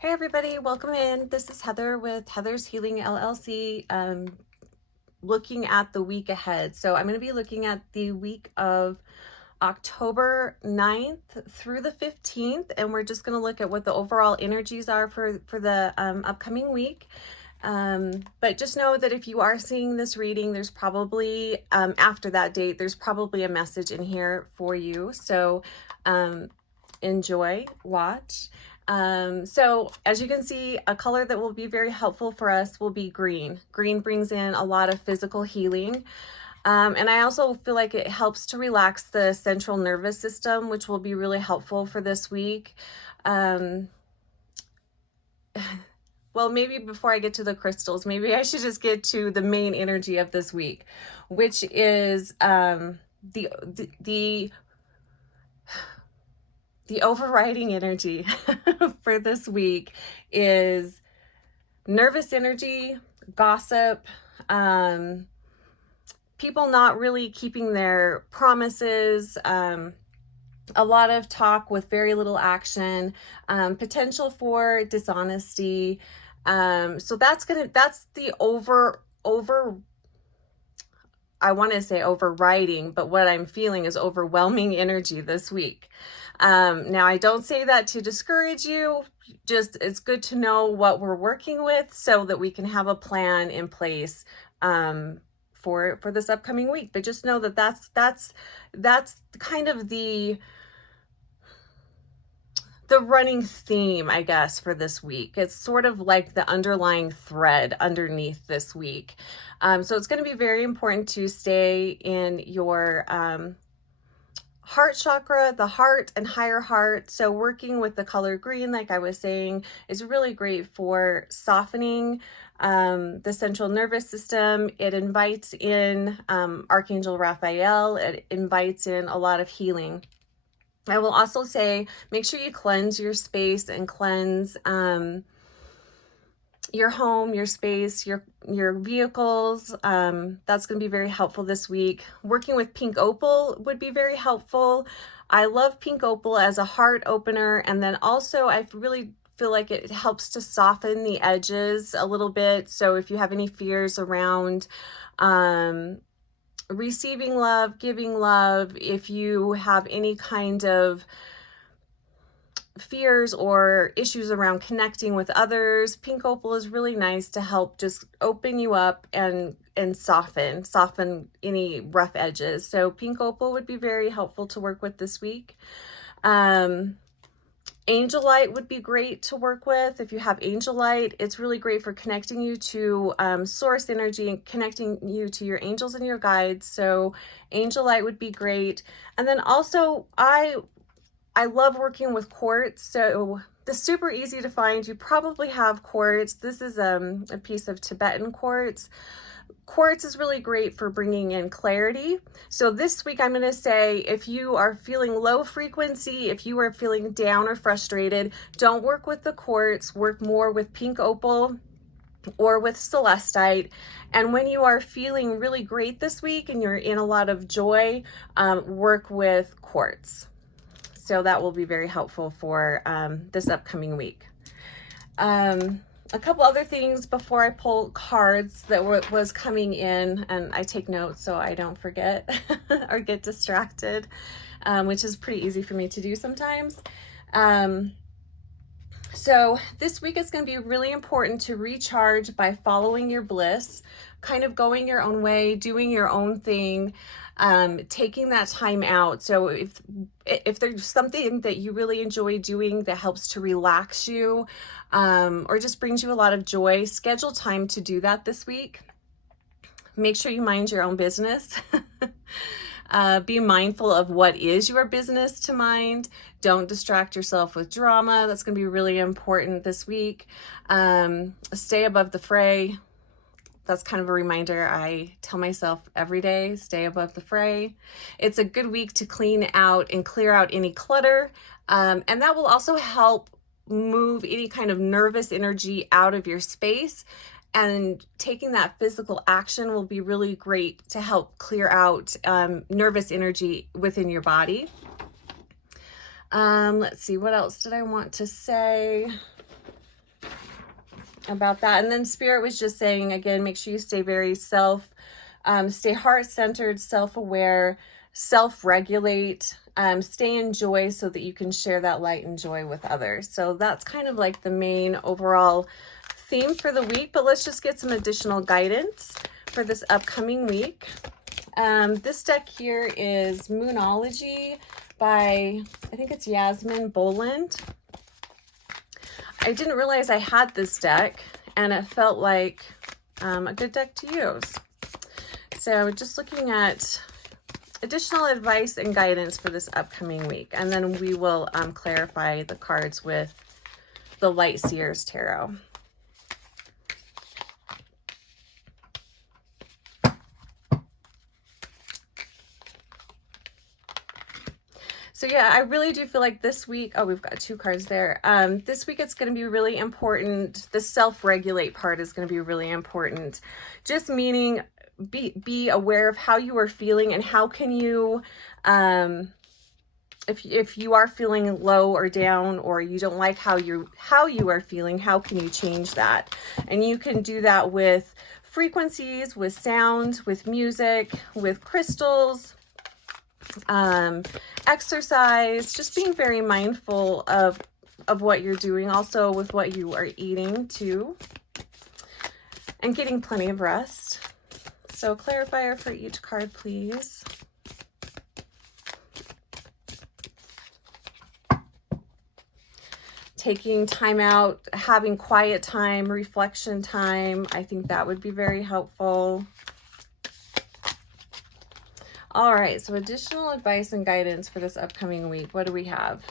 Hey everybody, welcome in. This is Heather with Heather's Healing LLC, looking at the week ahead. So I'm going to be looking at the week of October 9th through the 15th, and we're just going to look at what the overall energies are for the upcoming week. But just know that if you are seeing this reading, there's probably, after that date, there's probably a message in here for you. So enjoy, watch. So as you can see, a color that will be very helpful for us will be green. Green brings in a lot of physical healing. And I also feel like it helps to relax the central nervous system, which will be really helpful for this week. Well, maybe before I get to the crystals, maybe I should just get to the main energy of this week, which is the overriding energy for this week is nervous energy, gossip, people not really keeping their promises, a lot of talk with very little action, potential for dishonesty. So that's the I want to say overriding, but what I'm feeling is overwhelming energy this week. Now, I don't say that to discourage you, just it's good to know what we're working with so that we can have a plan in place for this upcoming week. But just know that that's kind of the running theme, I guess, for this week. It's sort of like the underlying thread underneath this week. So it's going to be very important to stay in your heart chakra, the heart and higher heart. So working with the color green, like I was saying, is really great for softening the central nervous system. It invites in Archangel Raphael. It invites in a lot of healing. I will also say, make sure you cleanse your space and cleanse your home, your space, your vehicles. That's going to be very helpful this week. Working with pink opal would be very helpful. I love pink opal as a heart opener. And then also I really feel like it helps to soften the edges a little bit. So if you have any fears around receiving love, giving love, if you have any kind of fears or issues around connecting with others, pink opal is really nice to help just open you up and soften any rough edges. So pink opal would be very helpful to work with this week. Angelite would be great to work with. If you have Angelite, it's really great for connecting you to source energy and connecting you to your angels and your guides. So Angelite would be great. And then also I love working with quartz. So this is super easy to find. You probably have quartz. This is a piece of Tibetan quartz. Quartz is really great for bringing in clarity. So this week I'm going to say, if you are feeling low frequency, if you are feeling down or frustrated, don't work with the quartz, work more with pink opal or with celestite. And when you are feeling really great this week and you're in a lot of joy, work with quartz. So that will be very helpful for this upcoming week. A couple other things before I pull cards that was coming in, and I take notes so I don't forget or get distracted, which is pretty easy for me to do sometimes. So this week it's going to be really important to recharge by following your bliss, kind of going your own way, doing your own thing, taking that time out. So if there's something that you really enjoy doing that helps to relax you, or just brings you a lot of joy, schedule time to do that this week. Make sure you mind your own business. Be mindful of what is your business to mind. Don't distract yourself with drama. That's going to be really important this week. Stay above the fray. That's kind of a reminder I tell myself every day, stay above the fray. It's a good week to clean out and clear out any clutter. And that will also help move any kind of nervous energy out of your space. And taking that physical action will be really great to help clear out nervous energy within your body. Let's see, what else did I want to say? about that. And then Spirit was just saying, again, make sure you stay very stay heart-centered, self-aware, self-regulate, stay in joy so that you can share that light and joy with others. So that's kind of like the main overall theme for the week, but let's just get some additional guidance for this upcoming week. This deck here is Moonology by, I think it's Yasmin, Boland. I didn't realize I had this deck, and it felt like a good deck to use. So just looking at additional advice and guidance for this upcoming week, and then we will clarify the cards with the Light Seers Tarot. So yeah, I really do feel like this week, oh, we've got 2 cards there. This week it's going to be really important. The self-regulate part is going to be really important. Just meaning be aware of how you are feeling, and how can you, if you are feeling low or down, or you don't like how you are feeling, how can you change that? And you can do that with frequencies, with sound, with music, with crystals, exercise, just being very mindful of what you're doing, also with what you are eating too, and getting plenty of rest. So clarifier for each card, please. Taking time out, having quiet time, reflection time, I think that would be very helpful. All right, so additional advice and guidance for this upcoming week. What do we have?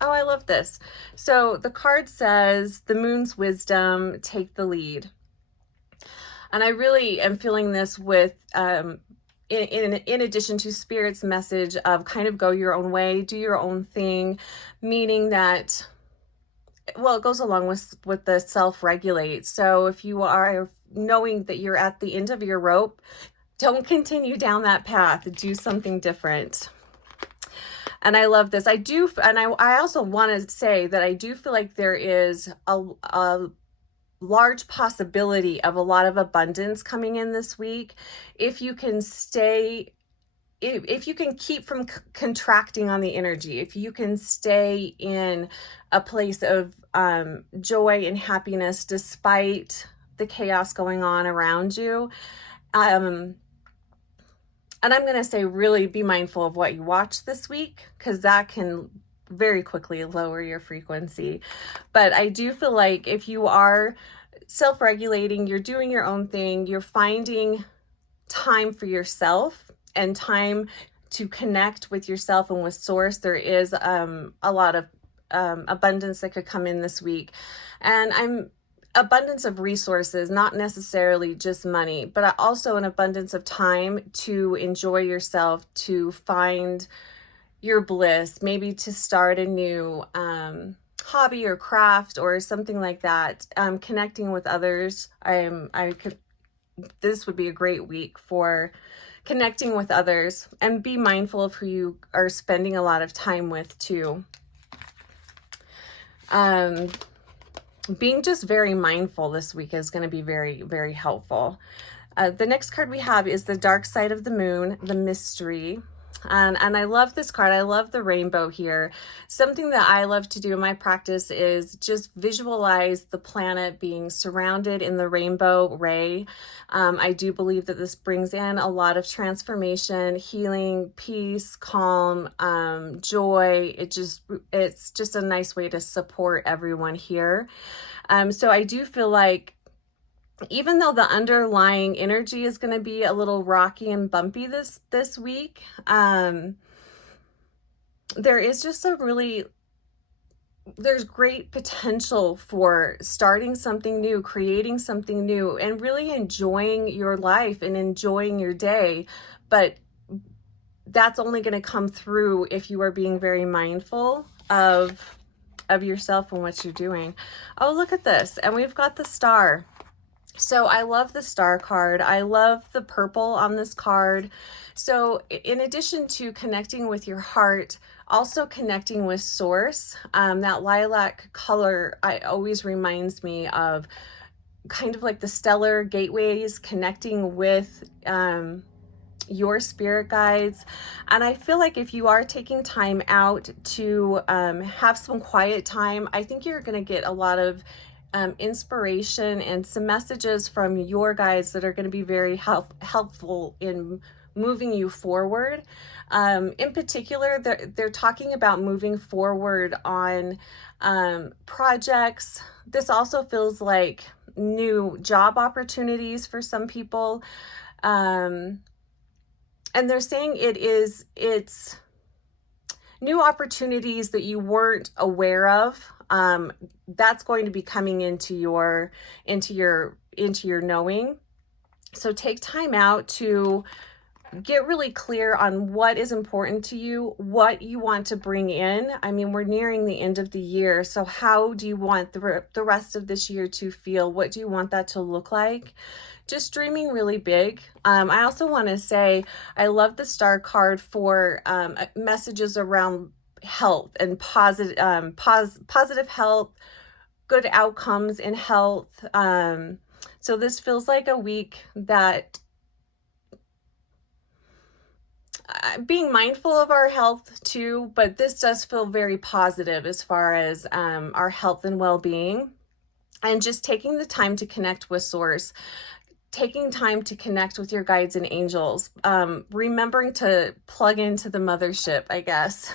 Oh, I love this. So the card says, the moon's wisdom, take the lead. And I really am feeling this with, in addition to Spirit's message of kind of go your own way, do your own thing, meaning that, well, it goes along with the self-regulate. So if you are knowing that you're at the end of your rope, don't continue down that path. Do something different. And I love this. I also want to say that I do feel like there is a large possibility of a lot of abundance coming in this week. If you can keep from contracting on the energy, if you can stay in a place of joy and happiness despite the chaos going on around you. And I'm going to say really be mindful of what you watch this week, because that can very quickly lower your frequency. But I do feel like if you are self-regulating, you're doing your own thing, you're finding time for yourself and time to connect with yourself and with Source, there is a lot of abundance that could come in this week. And abundance of resources, not necessarily just money, but also an abundance of time to enjoy yourself, to find your bliss, maybe to start a new hobby or craft or something like that. Connecting with others. This would be a great week for connecting with others, and be mindful of who you are spending a lot of time with too. Being just very mindful this week is going to be very, very helpful. The next card we have is the dark side of the moon, the mystery. And I love this card. I love the rainbow here. Something that I love to do in my practice is just visualize the planet being surrounded in the rainbow ray. I do believe that this brings in a lot of transformation, healing, peace, calm, joy. It's just a nice way to support everyone here. So I do feel like, even though the underlying energy is going to be a little rocky and bumpy this week, there is just there's great potential for starting something new, creating something new, and really enjoying your life and enjoying your day. But that's only going to come through if you are being very mindful of yourself and what you're doing. Oh, look at this. And we've got the star. So I love the star card. I love the purple on this card. So in addition to connecting with your heart, also connecting with source, that lilac color always reminds me of kind of like the stellar gateways, connecting with your spirit guides. And I feel like if you are taking time out to have some quiet time, I think you're going to get a lot of inspiration and some messages from your guides that are going to be very helpful in moving you forward. In particular, they're talking about moving forward on projects. This also feels like new job opportunities for some people. And they're saying it's new opportunities that you weren't aware of. That's going to be coming into your knowing. So take time out to get really clear on what is important to you, what you want to bring in. I mean, we're nearing the end of the year. So how do you want the rest of this year to feel? What do you want that to look like? Just dreaming really big. I also want to say, I love the star card for messages around health and positive health, good outcomes in health. So this feels like a week that being mindful of our health too, but this does feel very positive as far as our health and well-being, and just taking the time to connect with source, taking time to connect with your guides and angels, remembering to plug into the mothership, I guess,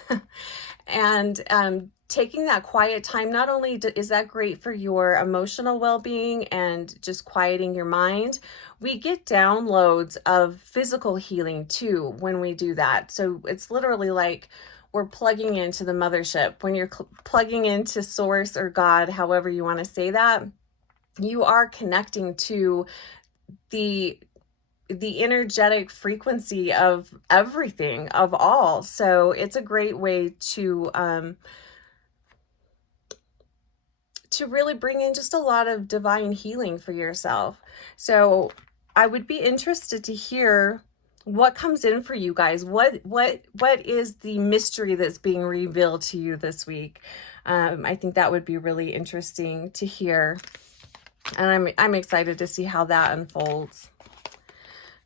and taking that quiet time. Not only is that great for your emotional well-being and just quieting your mind, we get downloads of physical healing too when we do that. So it's literally like we're plugging into the mothership. When you're plugging into source or God, however you want to say that, you are connecting to the energetic frequency of everything, of all. So it's a great way to really bring in just a lot of divine healing for yourself. So I would be interested to hear what comes in for you guys. What is the mystery that's being revealed to you this week? I think that would be really interesting to hear. And I'm excited to see how that unfolds.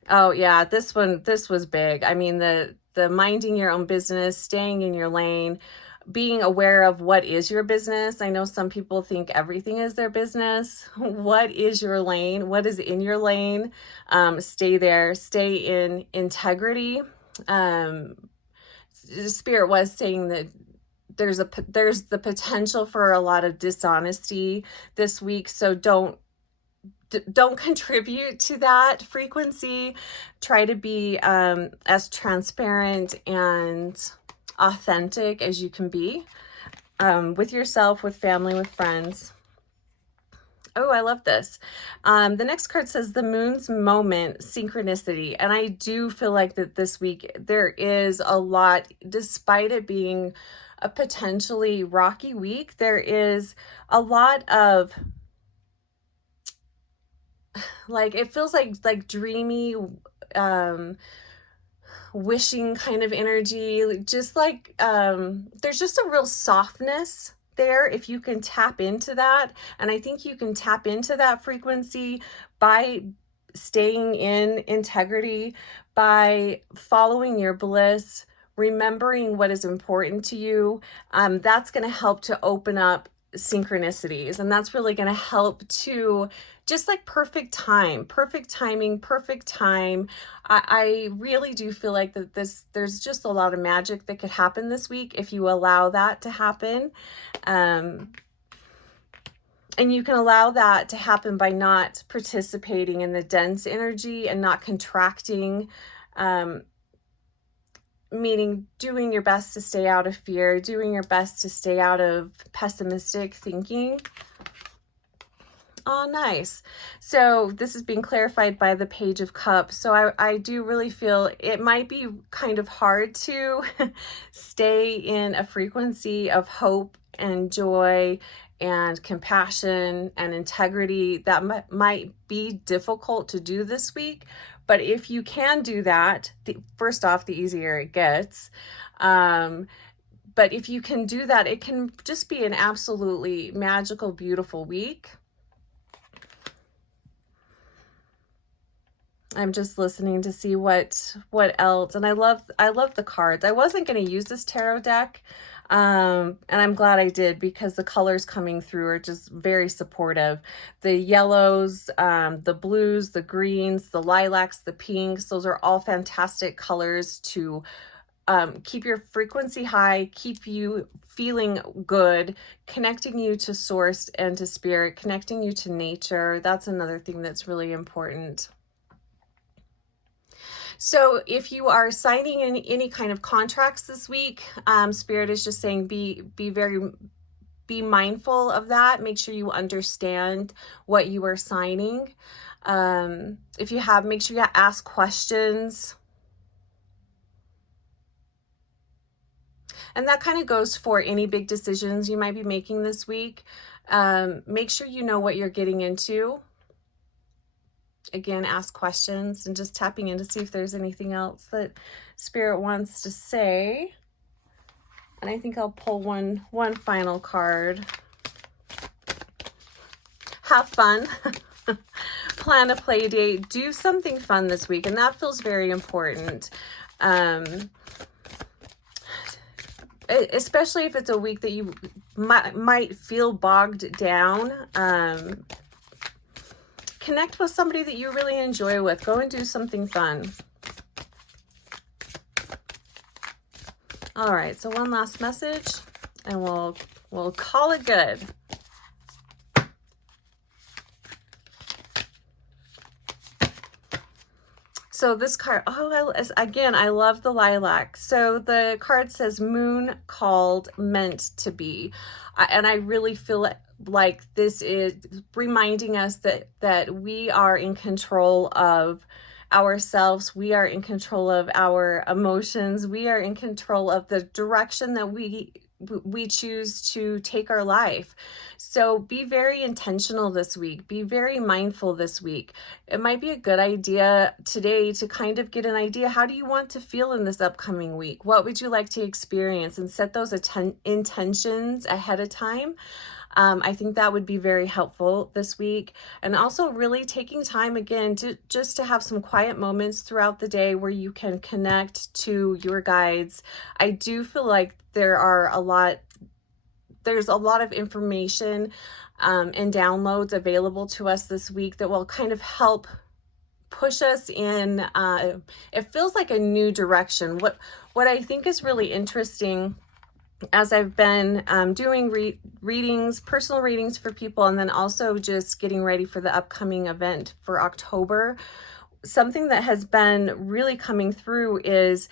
Oh yeah, this was big. I mean, the minding your own business, staying in your lane, being aware of what is your business. I know some people think everything is their business. What is your lane? What is in your lane? Stay there, stay in integrity. Spirit was saying that there's the potential for a lot of dishonesty this week. So don't contribute to that frequency. Try to be as transparent and authentic as you can be, with yourself, with family, with friends. Oh, I love this. The next card says the moon's moment, synchronicity. And I do feel like that this week there is a lot, despite it being a potentially rocky week, there is a lot of, like, it feels like dreamy, wishing kind of energy. Just like, there's just a real softness there if you can tap into that. And I think you can tap into that frequency by staying in integrity, by following your bliss, remembering what is important to you. That's going to help to open up synchronicities, and that's really going to help to just like perfect timing, perfect time. I really do feel like that there's just a lot of magic that could happen this week if you allow that to happen. And you can allow that to happen by not participating in the dense energy and not contracting, meaning doing your best to stay out of fear, doing your best to stay out of pessimistic thinking. Oh, nice. So this is being clarified by the Page of Cups. So I do really feel it might be kind of hard to stay in a frequency of hope and joy and compassion and integrity. That might be difficult to do this week, but if you can do that, first off, the easier it gets. But if you can do that, it can just be an absolutely magical, beautiful week. I'm just listening to see what else. And I love the cards. I wasn't going to use this tarot deck. And I'm glad I did, because the colors coming through are just very supportive. The yellows, the blues, the greens, the lilacs, the pinks, those are all fantastic colors to keep your frequency high, keep you feeling good, connecting you to source and to spirit, connecting you to nature. That's another thing that's really important. So if you are signing any kind of contracts this week, Spirit is just saying be mindful of that. Make sure you understand what you are signing. If you have, make sure you ask questions. And that kind of goes for any big decisions you might be making this week. Make sure you know what you're getting into. Again, ask questions, and just tapping in to see if there's anything else that Spirit wants to say. And I think I'll pull one final card. Have fun. Plan a play date. Do something fun this week, and that feels very important. Especially if it's a week that you might feel bogged down. Connect with somebody that you really enjoy with. Go and do something fun. All right, so one last message, and we'll call it good. So this card, again, I love the lilac. So the card says moon called, meant to be. And I really feel like this is reminding us that we are in control of ourselves. We are in control of our emotions. We are in control of the direction that we choose to take our life. So be very intentional this week. Be very mindful this week. It might be a good idea today to kind of get an idea. How do you want to feel in this upcoming week? What would you like to experience? And set those intentions ahead of time. I think that would be very helpful this week. And also really taking time again just to have some quiet moments throughout the day where you can connect to your guides. I do feel like there's a lot of information and downloads available to us this week that will kind of help push us in. It feels like a new direction. What I think is really interesting, as I've been doing personal readings for people, and then also just getting ready for the upcoming event for October, something that has been really coming through is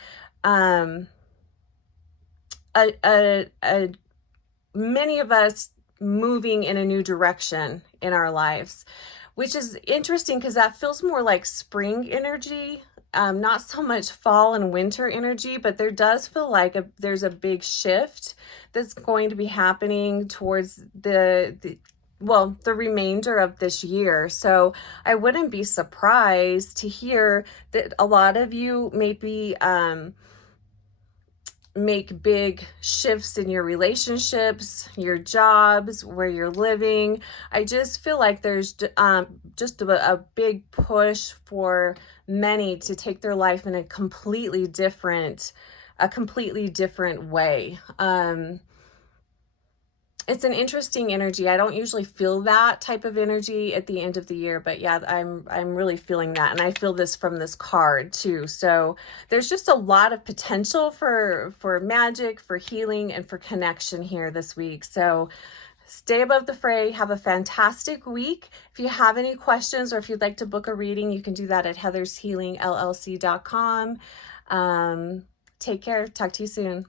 many of us moving in a new direction in our lives, which is interesting because that feels more like spring energy. Not so much fall and winter energy, but there does feel like there's a big shift that's going to be happening towards the remainder of this year. So I wouldn't be surprised to hear that a lot of you maybe make big shifts in your relationships, your jobs, where you're living. I just feel like there's just a big push for many to take their life in a completely different way. It's an interesting energy. I don't usually feel that type of energy at the end of the year, but yeah, I'm really feeling that. And I feel this from this card too. So there's just a lot of potential for magic, for healing, and for connection here this week. So stay above the fray. Have a fantastic week. If you have any questions, or if you'd like to book a reading, you can do that at heathershealingllc.com. Take care. Talk to you soon.